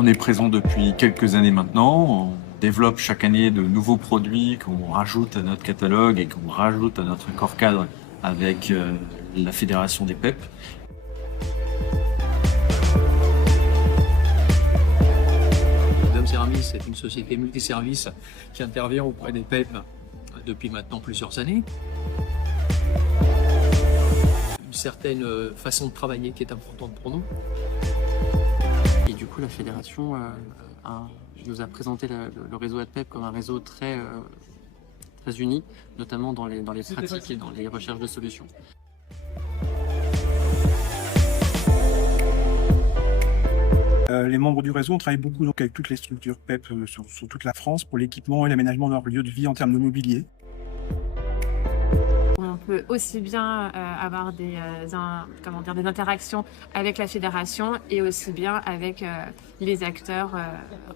On est présent depuis quelques années maintenant. On développe chaque année de nouveaux produits qu'on rajoute à notre catalogue et qu'on rajoute à notre corps cadre avec la Fédération des PEP. Dom Ceramis est une société multiservice qui intervient auprès des PEP depuis maintenant plusieurs années. Une certaine façon de travailler qui est importante pour nous. Et du coup, la fédération nous a présenté le réseau AdPep comme un réseau très uni, notamment dans les pratiques et dans les recherches de solutions. Les membres du réseau, on travaille beaucoup donc, avec toutes les structures PEP sur toute la France pour l'équipement et l'aménagement de leur lieu de vie en termes de mobilier. On peut aussi bien avoir des interactions avec la fédération et aussi bien avec les acteurs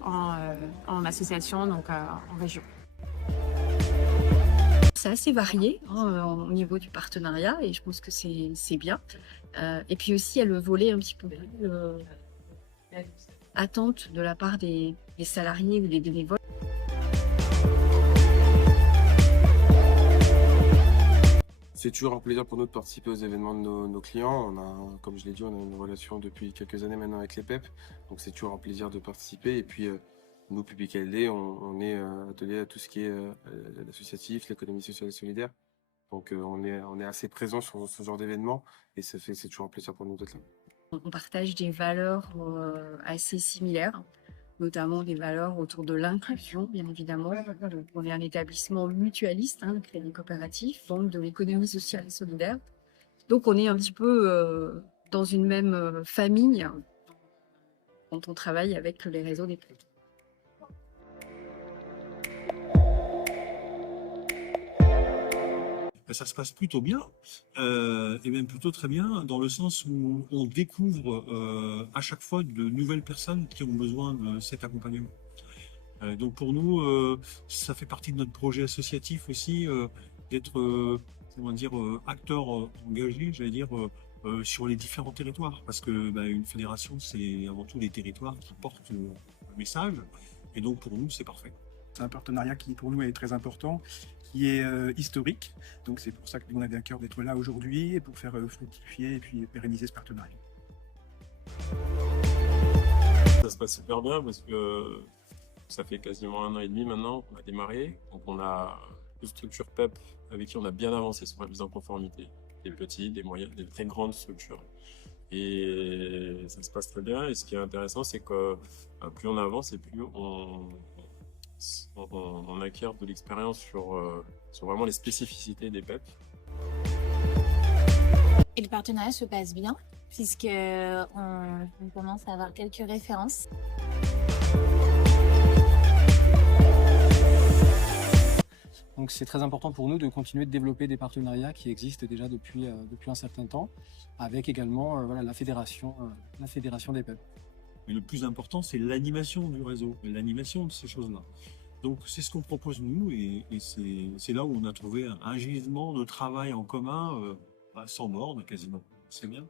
en association, donc en région. C'est assez varié au niveau du partenariat et je pense que c'est bien. Et puis aussi, il y a le volet un petit peu plus attente de la part des salariés ou des bénévoles. C'est toujours un plaisir pour nous de participer aux événements de nos clients. On a, comme je l'ai dit, on a une relation depuis quelques années maintenant avec les PEP. Donc c'est toujours un plaisir de participer. Et puis nous, Public LD, on est attelé à tout ce qui est l'associatif, l'économie sociale et solidaire. Donc on est assez présent sur ce genre d'événements et c'est toujours un plaisir pour nous d'être là. On partage des valeurs assez similaires, notamment des valeurs autour de l'inclusion, bien évidemment. Donc, on est un établissement mutualiste, un crédit coopératif, donc de l'économie sociale et solidaire. Donc on est un petit peu dans une même famille quand on travaille avec les réseaux des PEP. Ça se passe plutôt bien, et même plutôt très bien, dans le sens où on découvre à chaque fois de nouvelles personnes qui ont besoin de cet accompagnement. Donc pour nous, ça fait partie de notre projet associatif aussi, d'être acteur engagé, j'allais dire, sur les différents territoires, parce que une fédération, c'est avant tout les territoires qui portent le message, et donc pour nous, c'est parfait. C'est un partenariat qui pour nous est très important, qui est historique. Donc c'est pour ça que nous on avait à cœur d'être là aujourd'hui et pour faire fructifier et puis pérenniser ce partenariat. Ça se passe super bien parce que ça fait quasiment 1 an et demi maintenant qu'on a démarré. Donc on a une structure PEP avec qui on a bien avancé sur la mise en conformité. Des petites, des moyennes, des très grandes structures. Et ça se passe très bien. Et ce qui est intéressant, c'est que plus on avance et plus on acquiert de l'expérience sur vraiment les spécificités des PEP. Et le partenariat se passe bien, puisqu'on commence à avoir quelques références. Donc c'est très important pour nous de continuer de développer des partenariats qui existent déjà depuis un certain temps, avec également la fédération des PEP. Mais le plus important, c'est l'animation du réseau, l'animation de ces choses-là. Donc c'est ce qu'on propose nous, et c'est là où on a trouvé un gisement de travail en commun sans borne quasiment. C'est bien.